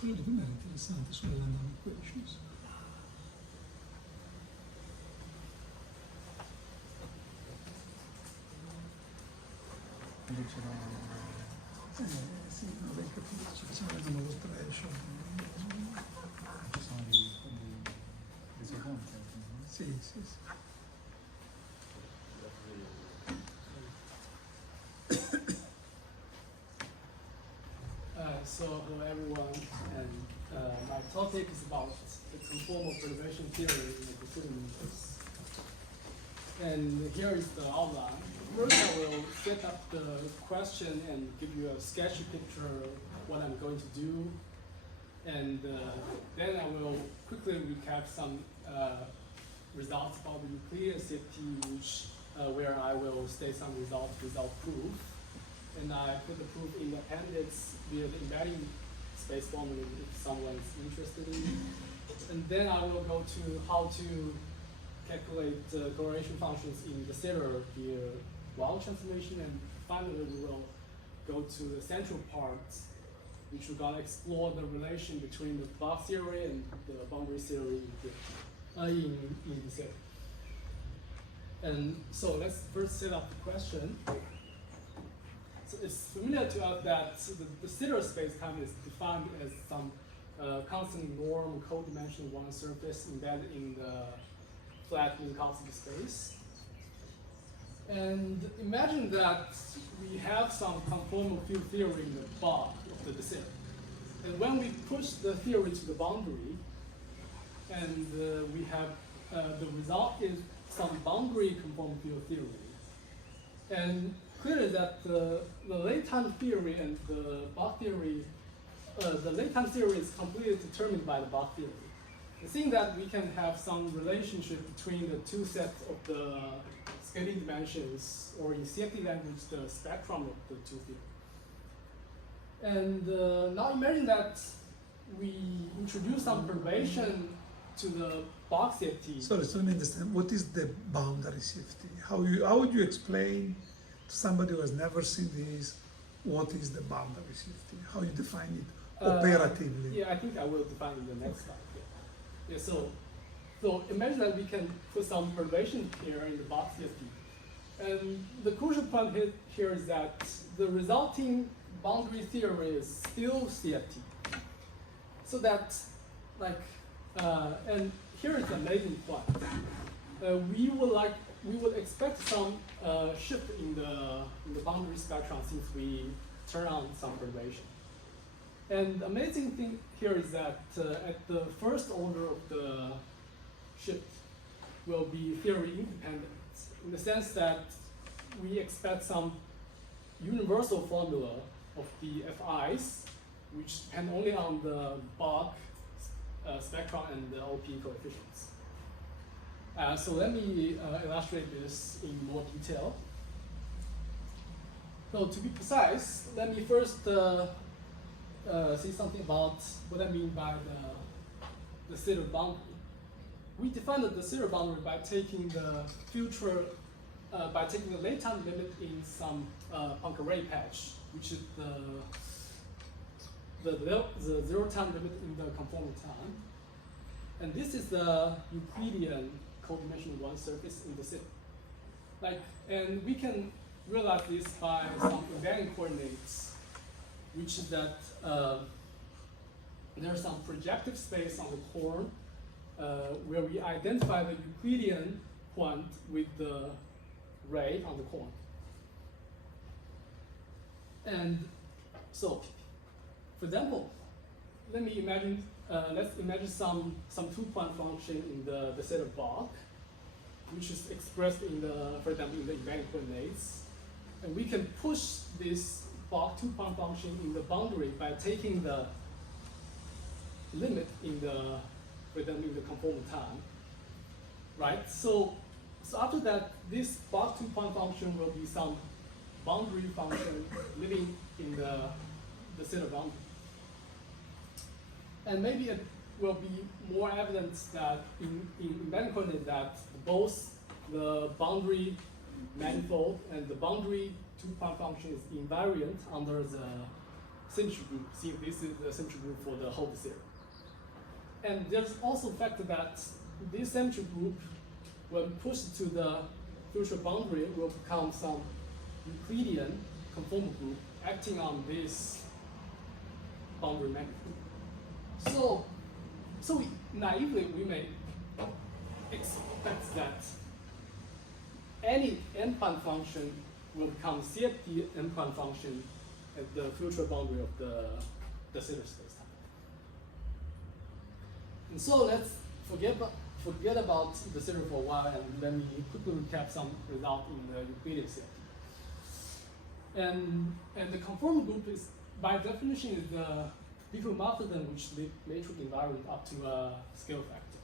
quello di prima era interessante sulle random equations. Sì, non avrei capito, ci facciamo vedere lo threshold. Ci sono dei secondi. Sì, sì, sì. So hello everyone, and my topic is about the conformal perturbation theory in the decision-makers. And here is the outline. First, I will set up the question and give you a sketchy picture of what I'm going to do. And then I will quickly recap some results about the Euclidean CFT, which, where I will state some results without proof. And I put the proof in the appendix via the embedding space formula if someone is interested in it. And then I will go to how to calculate correlation functions in the Sitter via Wald transformation. And finally, we will go to the central part, which we're going to explore the relation between the Bach theory and the boundary theory in the Sitter. And so let's first set up the question. So it's familiar to us that the Sitter space-time is defined as some constant norm codimensional one surface embedded in the flat Minkowski space. And imagine that we have some conformal field theory in the Bach of the Sitter. And when we push the theory to the boundary, and we have the result is some boundary conformal field theory. And clearly that the late time theory and the Bach theory, the late time theory is completely determined by the Bach theory. And seeing that we can have some relationship between the two sets of the scaling dimensions, or in CFT language, the spectrum of the two theories. And now imagine that we introduce some perturbation to the Bach CFT. Sorry, so let me understand. What is the boundary CFT? How would you explain to somebody who has never seen this, what is the boundary CFT? How you define it operatively? Yeah, I think I will define in the next slide. Yeah, so imagine that we can put some perturbation here in the Bach CFT. And the crucial point here is that the resulting boundary theory is still CFT. So that, and here is the amazing point. We would expect some shift in the boundary spectrum since we turn on some perturbation. And the amazing thing here is that at the first order of the shift will be theory independent, in the sense that we expect some universal formula of the FIs, which depend only on the Bach spectrum and the OP coefficients. So let me illustrate this in more detail. So to be precise, let me first say something about what I mean by the Sitter boundary. We defined the Sitter boundary by taking the future, by taking the late time limit in some Poincare patch, which is the zero time limit in the conformal time. And this is the Euclidean codimensional one surface in the Sitter. And we can realize this by some embedding coordinates, which is that there's some projective space on the core where we identify the Euclidean point with the ray on the core. And so, for example, let's imagine some 2-point function in the set of Bach, which is expressed in for example, in the embedding coordinates. And we can push this Bach 2-point function in the boundary by taking the limit for example, in the conformal time, right? So after that, this Bach 2-point function will be some boundary function living in the Sitter boundary. And maybe it will be more evident that in embedding coordinate that both the boundary manifold and the boundary 2-point function is invariant under the symmetry group, see this is the symmetry group for the whole theorem. And there's also the fact that this symmetry group, when pushed to the future boundary, will become some Euclidean conformal group acting on this boundary magnitude. So naively, we may expect that any n-prime function will become CFT n-prime function at the future boundary of the Sitter spacetime. And so let's forget about the Sitter for a while, and let me quickly recap some results in the Euclidean CFT. And the conformal group is, by definition, is the diffeomorphism in which the matrix invariant up to a scale factor.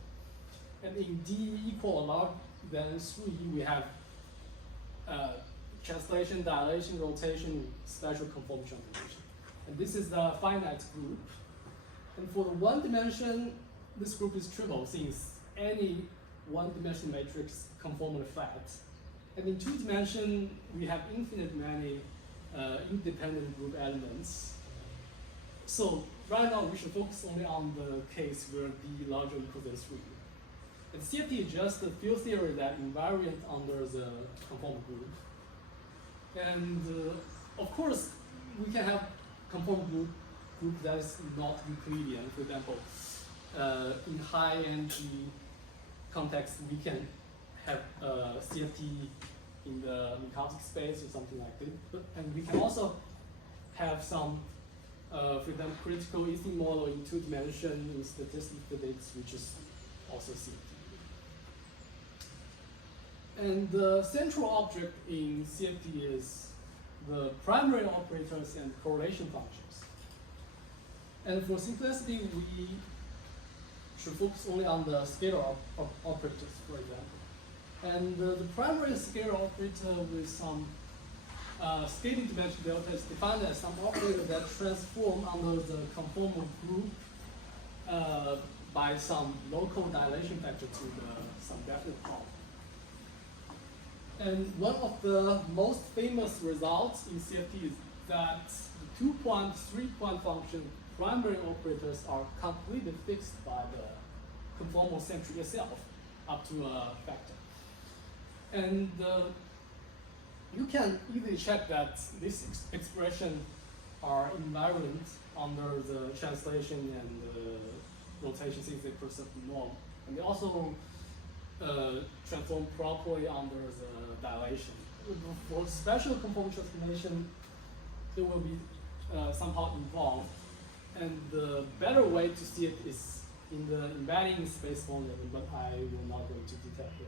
And in D equal or larger than 3, we have translation, dilation, rotation, special conformal transformation. And this is the finite group. And for the one dimension, this group is trivial since any one-dimensional matrix is conformally flat. And in 2 dimension, we have infinite many independent group elements. So right now, we should focus only on the case where D larger or equal than 3. And CFT is just a field theory that invariant under the conformal group. And of course, we can have conformal group that is not Euclidean. For example, in high energy context, we can have CFT in the Minkowski space or something like this. And we can also have some, for example, critical EC model in 2 dimension in statistical physics, which is also CFT. And the central object in CFT is the primary operators and correlation functions. And for simplicity, we should focus only on the scalar operators, for example. And the primary scalar operator with some scaling dimension delta is defined as some operator that transform under the conformal group by some local dilation factor to some definite power. And one of the most famous results in CFT is that the 2-point, 3-point function primary operators are completely fixed by the conformal symmetry itself up to a factor. And you can easily check that this expression are invariant under the translation and rotation since they preserve the norm. And they also transform properly under the dilation. For special conformal transformation, it will be somehow involved. And the better way to see it is in the embedding space formula, but I will not go into detail here.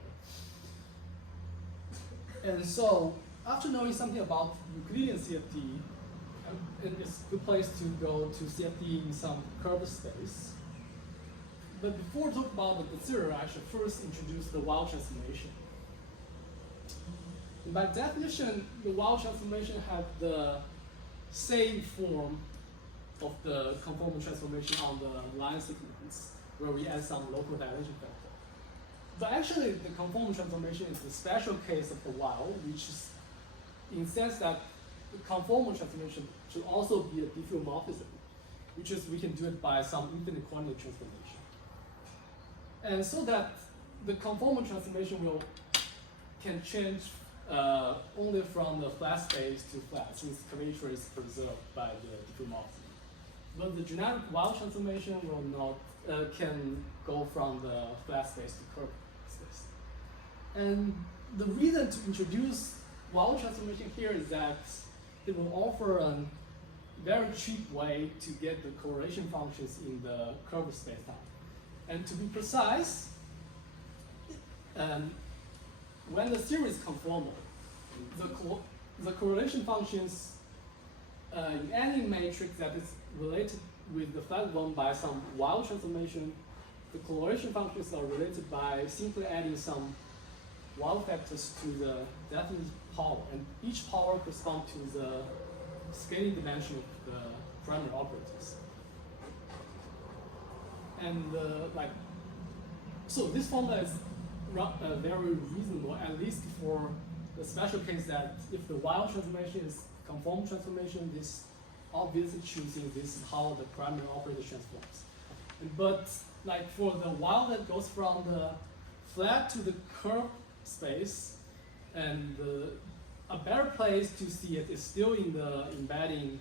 And so, after knowing something about Euclidean CFT, it's a good place to go to CFT in some curved space. But before talking about the theory, I should first introduce the Weil transformation. And by definition, the Weil transformation has the same form of the conformal transformation on the line segments, where we add some local dilation factor. But actually, the conformal transformation is the special case of the Weil, which is in the sense that the conformal transformation should also be a diffeomorphism, which is we can do it by some infinite quantity transformation. And so that the conformal transformation can change only from the flat space to flat, since curvature is preserved by the diffeomorphism. But the generic Weil transformation will not can go from the flat space to curved space. And the reason to introduce Weil transformation here is that it will offer a very cheap way to get the correlation functions in the curved spacetime. And to be precise, when the series is conformal, the correlation functions in any matrix that is related with the flat one by some Weil transformation, the correlation functions are related by simply adding some Weil factors to the definite power, and each power corresponds to the scaling dimension of the primary operators. And so this formula is very reasonable, at least for the special case that if the Weil transformation is conformal transformation, this obviously choosing this is how the primary operator transforms. But like for the while that goes from the flat to the curved space, and a better place to see it is still in the embedding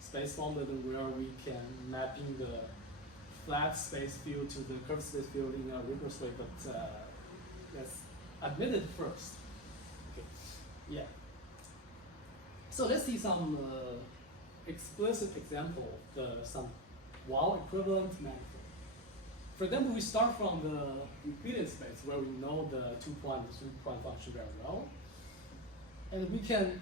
space formula where we can mapping the flat space field to the curved space field in a rigorous way, but let's admit it first. Okay. Yeah. So let's see some explicit example of some wall equivalent manifold. For example, we start from the Euclidean space where we know the two-point function very well. And we can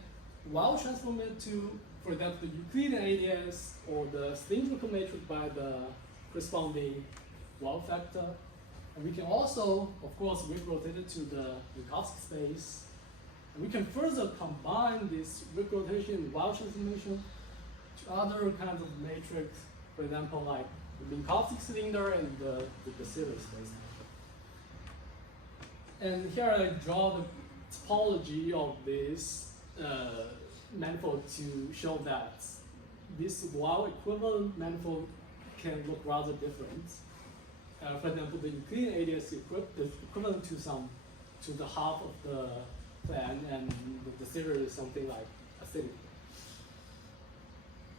while transform it to, for example, the Euclidean alias or the cylindrical matrix by the corresponding wow factor. And we can also, of course, rotate it to the Minkowski space. And we can further combine this rotation and wow transformation to other kinds of matrix, for example, like the Minkowski cylinder and the series space. And here I draw the topology of this manifold to show that this wow equivalent manifold can look rather different. For example, the Euclidean alias is equivalent to the half of the plan, and the series is something like a cylinder.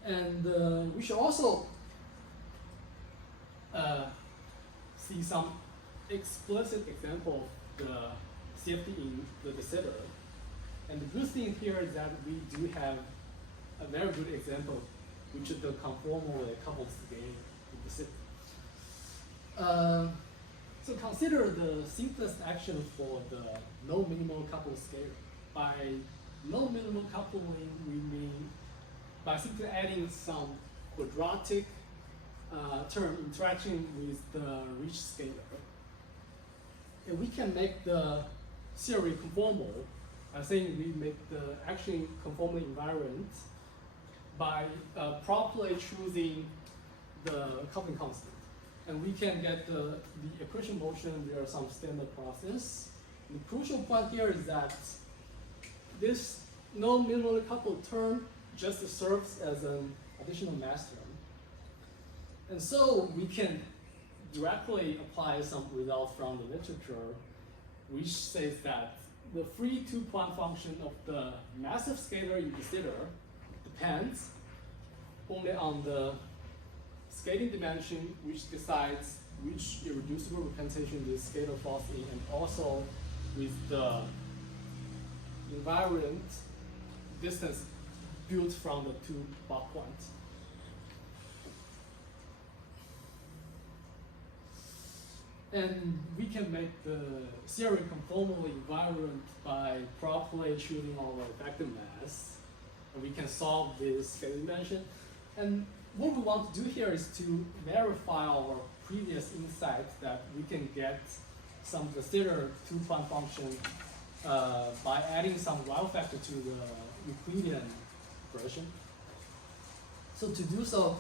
And we should also see some explicit example of the CFT in the de Sitter. And the good thing here is that we do have a very good example, which is the conformal coupled scale in de Sitter. So consider the simplest action for the no minimal coupled scale. By no minimal coupling, we mean by simply adding some quadratic term interaction with the rich scalar. And we can make the theory conformal by saying we make the actually conformal invariant by properly choosing the coupling constant. And we can get the equation motion via some standard process. And the crucial point here is that this no minimally coupled term just serves as an additional mass term. And so we can directly apply some results from the literature, which says that the free two-point function of the massive scalar in de Sitter depends only on the scaling dimension, which decides which irreducible representation this scalar falls in, and also with the invariant distance built from the two Bach points. And we can make the theory conformally invariant by properly choosing our effective mass. And we can solve this scaling dimension. And what we want to do here is to verify our previous insight that we can get some de Sitter two-point function by adding some wow factor to the Euclidean version. So to do so,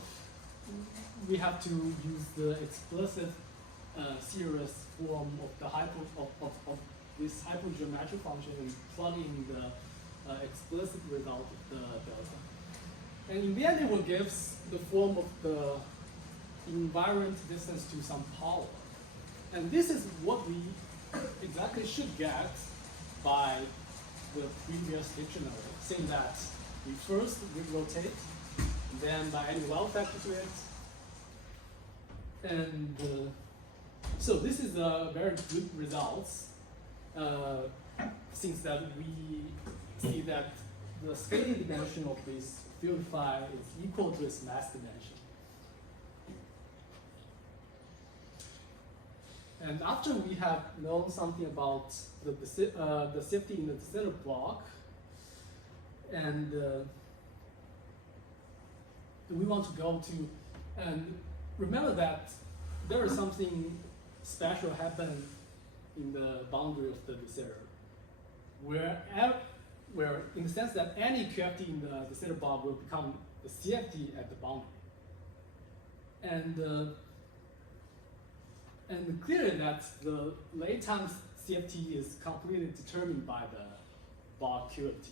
we have to use the explicit series form of the of this hypergeometric function and plug in the explicit result of the delta. And in the end, it will give the form of the invariant distance to some power. And this is what we exactly should get by the previous dictionary, saying that we first rotate, then by adding well factor to it. And so this is a very good results, since that we see that the scaling dimension of this field phi is equal to its mass dimension. And after we have known something about the safety in the de Sitter block, and we want to go to, and remember that there is something special happen in the boundary of the de Sitter, where in the sense that any QFT in the de Sitter block will become the CFT at the boundary. And clearly that the late time CFT is completely determined by the block QFT.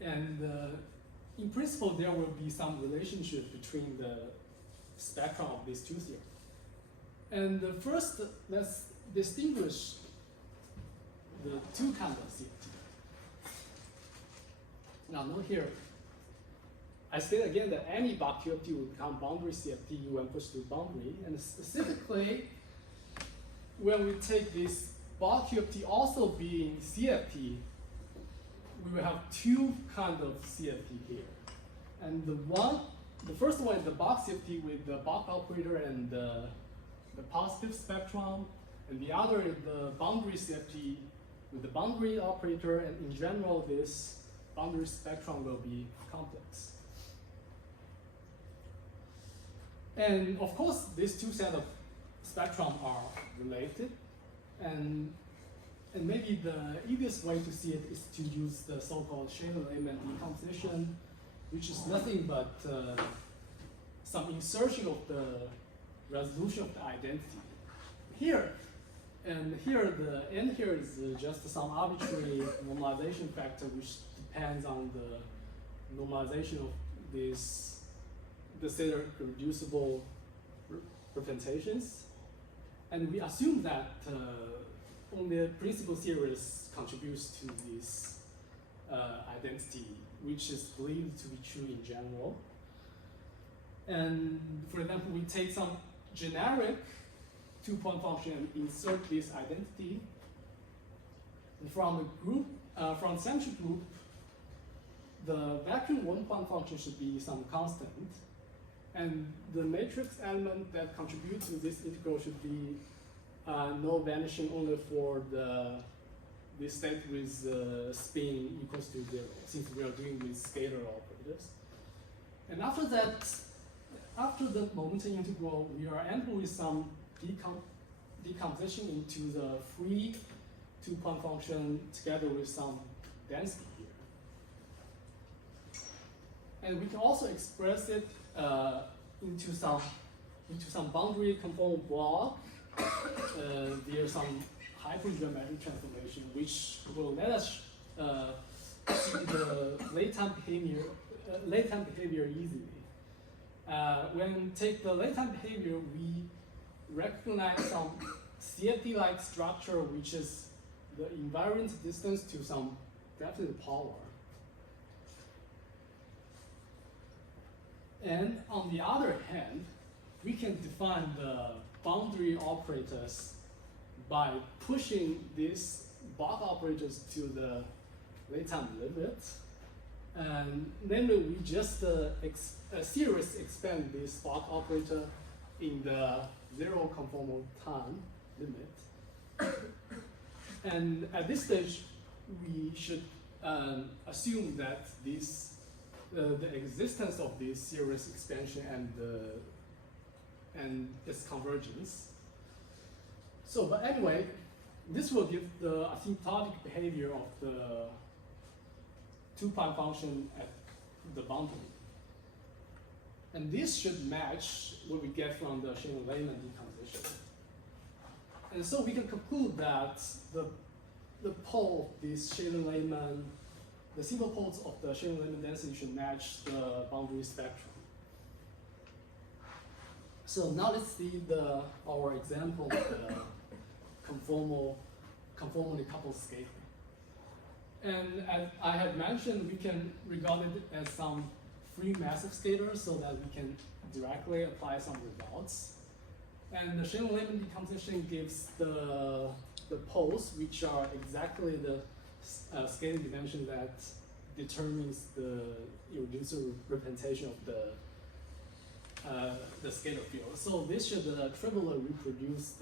And in principle, there will be some relationship between the spectrum of these two theories. And first, let's distinguish the two kinds of CFT. Now, note here, I state again that any Bach QFT will become boundary CFT when pushed to boundary, and specifically, when we take this Bach QFT also being CFT, we will have two kinds of CFT here. And the first one is the Bach CFT with the Bach operator and the positive spectrum, and the other is the boundary CFT with the boundary operator, and in general, this boundary spectrum will be complex. And of course, these two sets of spectrum are related, and maybe the easiest way to see it is to use the so-called Shannon-Lehman decomposition, which is nothing but some insertion of the resolution of the identity. Here, and here the n here is just some arbitrary normalization factor which depends on the normalization of this, the set of reducible representations. And we assume that only the principal series contributes to this identity, which is believed to be true in general. And for example, we take some generic two-point function and insert this identity. And from the group, from central group, the vacuum one-point function should be some constant. And the matrix element that contributes to this integral should be no vanishing only for this state with spin equals to 0, since we are doing with scalar operators. And after that, after the momentum integral, we are ending with some decomposition into the free two-point function together with some density here. And we can also express it into some boundary conformal block via some hypergeometric transformation, which will let us see the latent behavior easily. When we take the latent behavior, we recognize some CFT-like structure, which is the invariant distance to some definite power. And on the other hand, we can define the boundary operators by pushing these Bach operators to the latent limit. And namely, we just series expand this Bach operator in the 0 conformal time limit. And at this stage, we should assume that this the existence of this series expansion and its convergence. So, but anyway, this will give the asymptotic behavior of the two-point function at the boundary. And this should match what we get from the Shannon-Lehman decomposition. And so we can conclude that the pole of this Shannon-Lehman, the simple poles of the Shannon-Lehman density should match the boundary spectrum. So now let's see our example of the conformally coupled scalar. And as I have mentioned, we can regard it as some free massive scalar so that we can directly apply some results. And the Shannon-Lehman decomposition gives the poles, which are exactly the scalar dimension that determines the irreducible representation of the scalar field. So this should trivially reproduce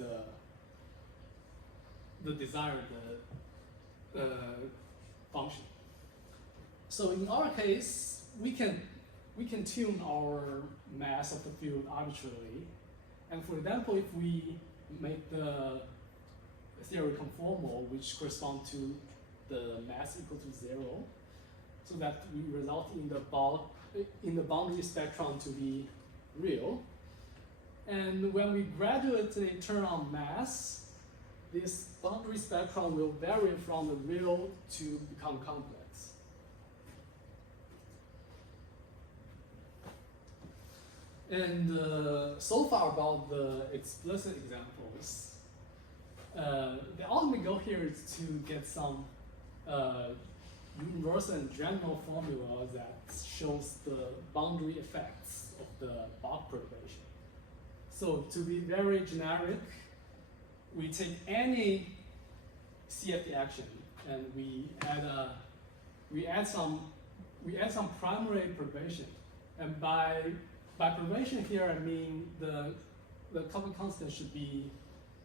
the desired function. So in our case, we can tune our mass of the field arbitrarily. And for example, if we make the theory conformal, which corresponds to the mass equal to 0, so that we result in the boundary spectrum to be real. And when we gradually turn on mass, this boundary spectrum will vary from the real to become complex. And so far about the explicit examples, the ultimate goal here is to get some universal and general formula that shows the boundary effects of the Bach perturbation. So to be very generic, we take any CFT action and we add some primary perturbation, and by perturbation here I mean the coupling constant should be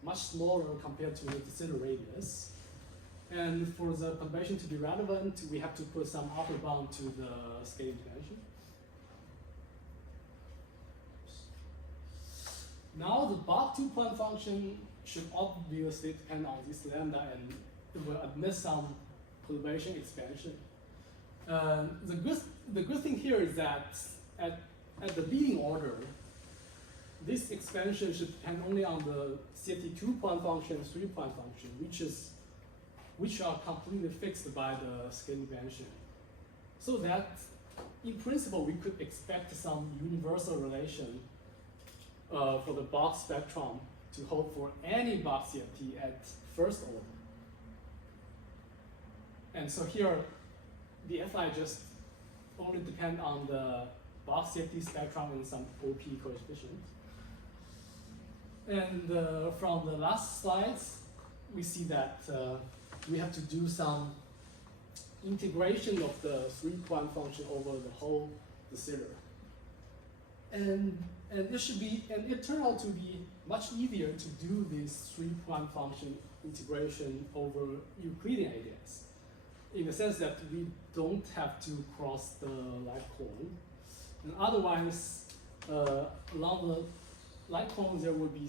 much smaller compared to the de Sitter radius. And for the perturbation to be relevant, we have to put some upper bound to the scaling dimension. Now the Bach two-point function should obviously depend on this lambda, and it will admit some perturbation expansion. The good thing here is that at the leading order, this expansion should depend only on the CFT two-point function and three-point function, which are completely fixed by the scaling dimension. So that, in principle, we could expect some universal relation for the Bach spectrum to hold for any Bach CFT at first order. And so here, the Fi just only depend on the Bach CFT spectrum and some OP coefficient. And from the last slides, we see that we have to do some integration of the three-point function over the whole de Sitter. And it turned out to be much easier to do this three-point function integration over Euclidean ADS, in the sense that we don't have to cross the light cone. And otherwise, along the light cone, there will be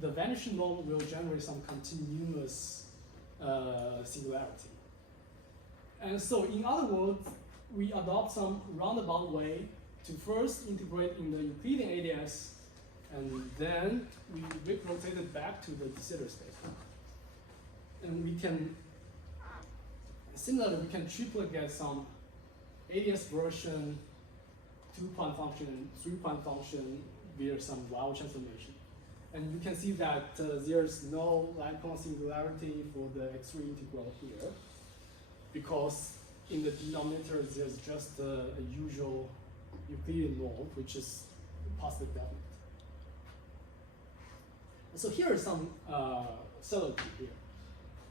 the vanishing norm will generate some continuous singularity. And so, in other words, we adopt some roundabout way to first integrate in the Euclidean ADS, and then we rotate it back to the de Sitter space. And we can, similarly, we can triplet get some ADS version, two-point function, and three-point function via some wild transformation. And you can see that there's no light cone singularity for the X3 integral here, because in the denominator there's just a usual Euclidean norm, which is positive definite. So here is some subtlety here.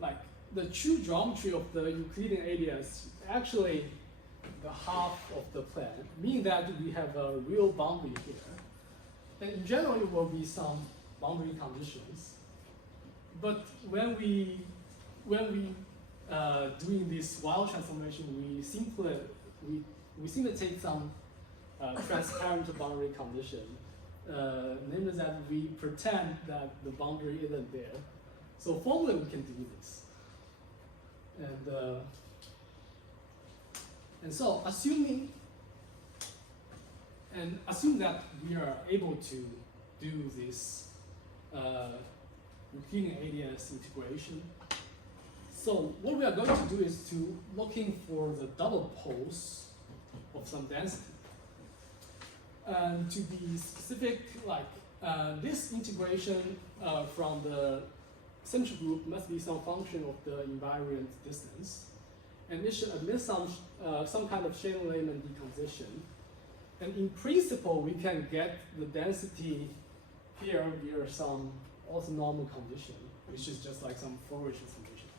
Like the true geometry of the Euclidean ADS actually the half of the plane, meaning that we have a real boundary here. And in general, it will be some boundary conditions. But when we doing this wild transformation, we simply take some transparent boundary condition, namely that we pretend that the boundary isn't there. So formally we can do this. And so assume that we are able to do this Euclidean ADS integration. So what we are going to do is to looking for the double poles of some density. And to be specific, like this integration from the symmetry group must be some function of the invariant distance, and it should admit some kind of Shannon-Lehmann decomposition. And in principle, we can get the density here via some orthonormal condition, which is just like some Fourier transformation.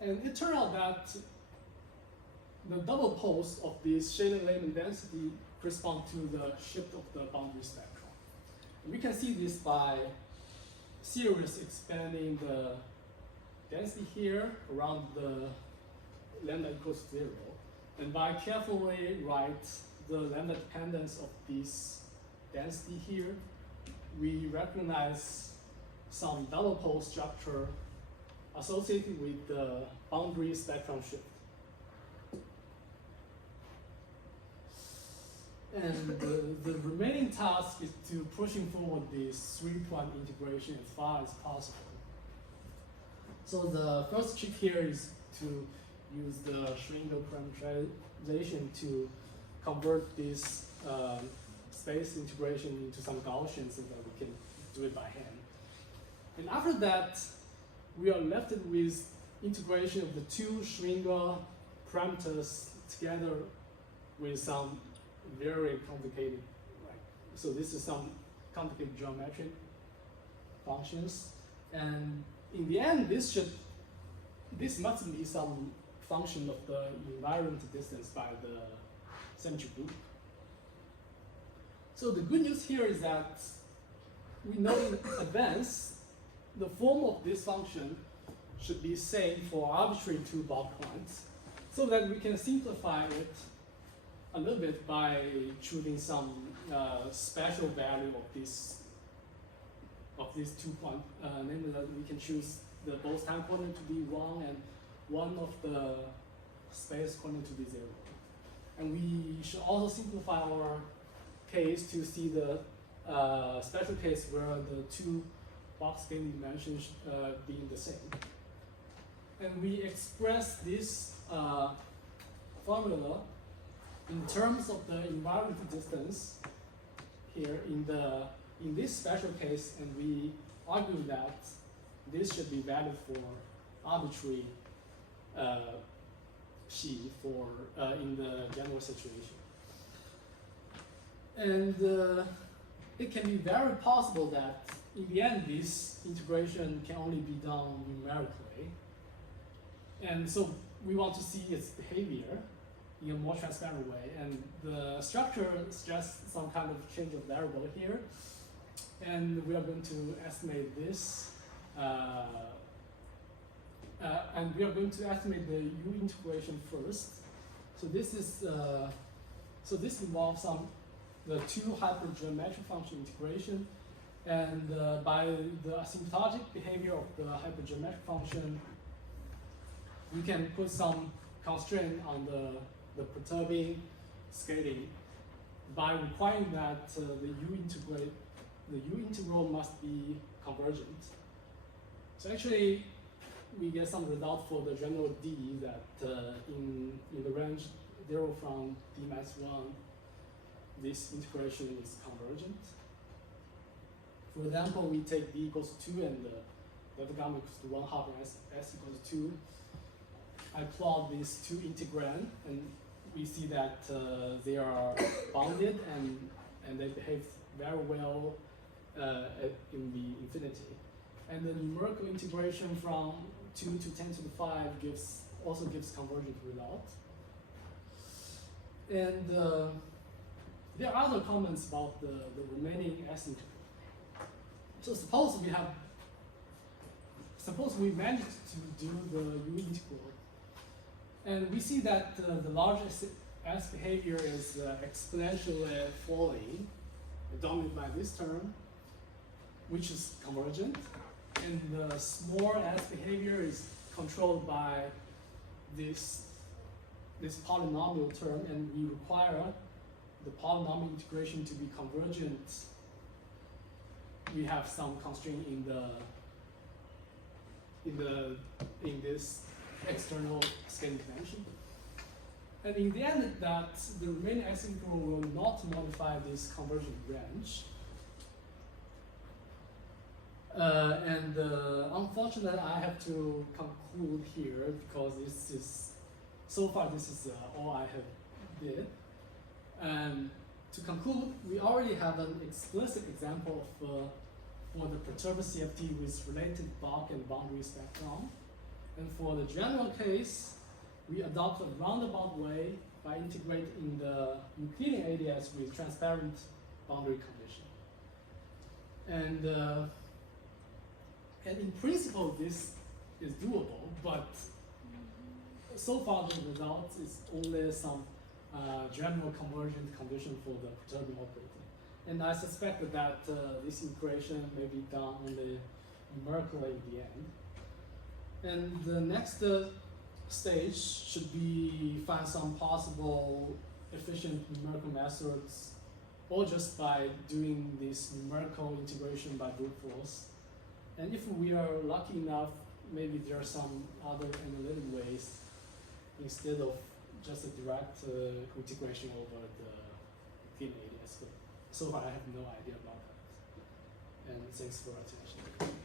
And it turned out that the double poles of this Shannon-Lehmann density correspond to the shift of the boundary spectrum. And we can see this by series expanding the density here around the lambda equals 0. And by carefully write the lambda dependence of this density here, we recognize some double pole structure associated with the boundary spectrum shift. And the remaining task is to pushing forward this three-point integration as far as possible. So the first trick here is to use the Schwinger parameterization to convert this space integration into some Gaussian so that we can do it by hand. And after that, we are left with integration of the two Schwinger parameters together with some very complicated, so this is some complicated geometric functions. And in the end, this must be some function of the invariant distance by the symmetry group. So the good news here is that we know in advance the form of this function should be same for arbitrary two bulk points, so that we can simplify it a little bit by choosing some special value of these two points, namely that we can choose the both time coordinate to be 1 and one of the space coordinate to be 0. And we should also simplify our case to see the special case where the two box scaling dimensions being the same. And we express this formula in terms of the invariant distance here in this special case, and we argue that this should be valid for arbitrary xi for in the general situation. And it can be very possible that in the end this integration can only be done numerically. And so we want to see its behavior in a more transparent way. And the structure suggests some kind of change of variable here. And we are going to estimate this. And we are going to estimate the U integration first. So this is this involves the two hypergeometric function integration. And by the asymptotic behavior of the hypergeometric function, we can put some constraint on the perturbing scaling by requiring that the U integral must be convergent. So actually, we get some result for the general D that in the range 0 from D minus 1, this integration is convergent. For example, we take D equals 2 and delta gamma equals to 1/2 and S equals 2. I plot these two integrand, and we see that they are bounded and they behave very well in the infinity. And the numerical integration from 2 to 10 to the 5 also gives convergent result. And there are other comments about the remaining S integral. So suppose we managed to do the U integral, and we see that the large S behavior is exponentially falling, dominated by this term, which is convergent, and the small S behavior is controlled by this polynomial term, and we require the polynomial integration to be convergent. We have some constraint in this external scaling dimension. And in the end, that the remaining S integral will not modify this convergent range. And unfortunately, I have to conclude here because so far this is all I have did. And to conclude, we already have an explicit example of for the perturber CFT with related bulk and boundary spectrum. And for the general case, we adopt a roundabout way by integrating the Euclidean ADS with transparent boundary condition. And in principle, this is doable, but so far the result is only some general convergent condition for the perturbing operator. And I suspect that this integration may be done only numerically in the end. And the next stage should be find some possible efficient numerical methods, or just by doing this numerical integration by brute force. And if we are lucky enough, maybe there are some other analytic ways instead of just a direct integration over the thin ADS. But so far, I have no idea about that. And thanks for attention.